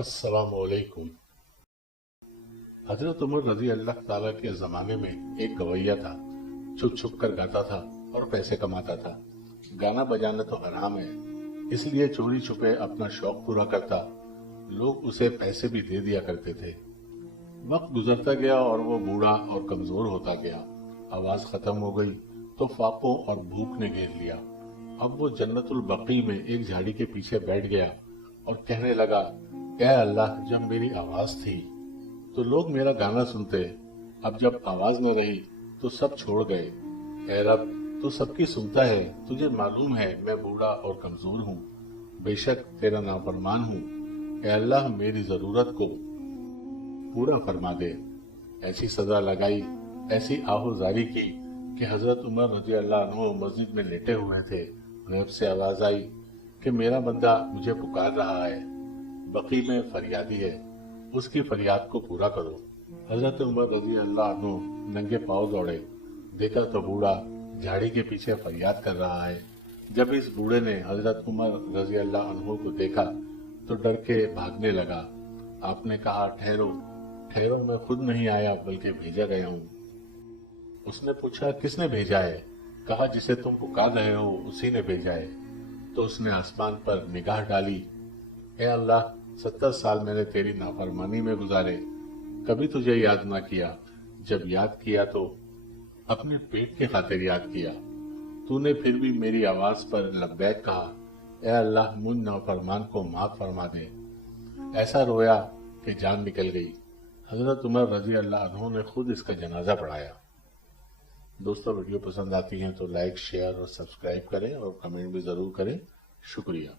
अस्सलाम वालेकुम। हजरत उमर रजी अल्लाह ताला के जमाने में एक गवैया था, छुप छुप कर गाता था और पैसे कमाता था। गाना बजाना तो हराम है, इसलिए चोरी छुपे अपना शौक पूरा करता। लोग उसे पैसे भी दे दिया करते थे। वक्त गुजरता गया और वो बूढ़ा और कमजोर होता गया। आवाज खत्म हो गई तो फाकों और भूख ने घेर लिया। अब वो जन्नतुल बकी में एक झाड़ी के पीछे बैठ गया और कहने लगा, ए अल्लाह, जब मेरी आवाज थी तो लोग मेरा गाना सुनते, अब जब आवाज न रही तो सब छोड़ गए। ए रब, तू सबकी सुनता है, तुझे मालूम है मैं बूढ़ा और कमजोर हूँ, बेशक तेरा नाफरमान हूँ। ए अल्लाह, मेरी जरूरत को पूरा फरमा दे। ऐसी सजा लगाई, ऐसी आहोजारी की कि हजरत उमर रजी अल्लाह अन्हु मस्जिद में लेटे हुए थे। गैब से आवाज आई कि मेरा बंदा मुझे पुकार रहा है, बकी में फरियादी है, उसकी फरियाद को पूरा करो। हजरत उमर रजी अल्लाह अन्हु नंगे पांव दौड़े। देखा तो बूढ़ा झाड़ी के पीछे फरियाद कर रहा है। जब इस बूढ़े ने हजरत उमर रजी अल्लाह अन्हु को देखा तो डर के भागने लगा। आपने कहा, ठहरो ठहरो, मैं खुद नहीं आया बल्कि भेजा गया हूँ। उसने पूछा, किसने भेजा है? कहा, जिसे तुम पुकार रहे हो उसी ने भेजा है। तो उसने आसमान पर निगाह डाली। ए अल्लाह, 70 साल मैंने तेरी नाफरमानी में गुजारे, कभी तुझे याद ना किया। जब याद किया तो अपने पेट के खातिर याद किया। तूने फिर भी मेरी आवाज पर लब्बैक कहा। ए अल्लाह, मुझ नाफरमान को माफ फरमा दे। ऐसा रोया कि जान निकल गई। हजरत उमर रजी अल्लाह अन्हु ने खुद इसका जनाजा पढ़ाया। दोस्तों, वीडियो पसंद आती है तो लाइक, शेयर और सब्सक्राइब करें और कमेंट भी जरूर करें। शुक्रिया।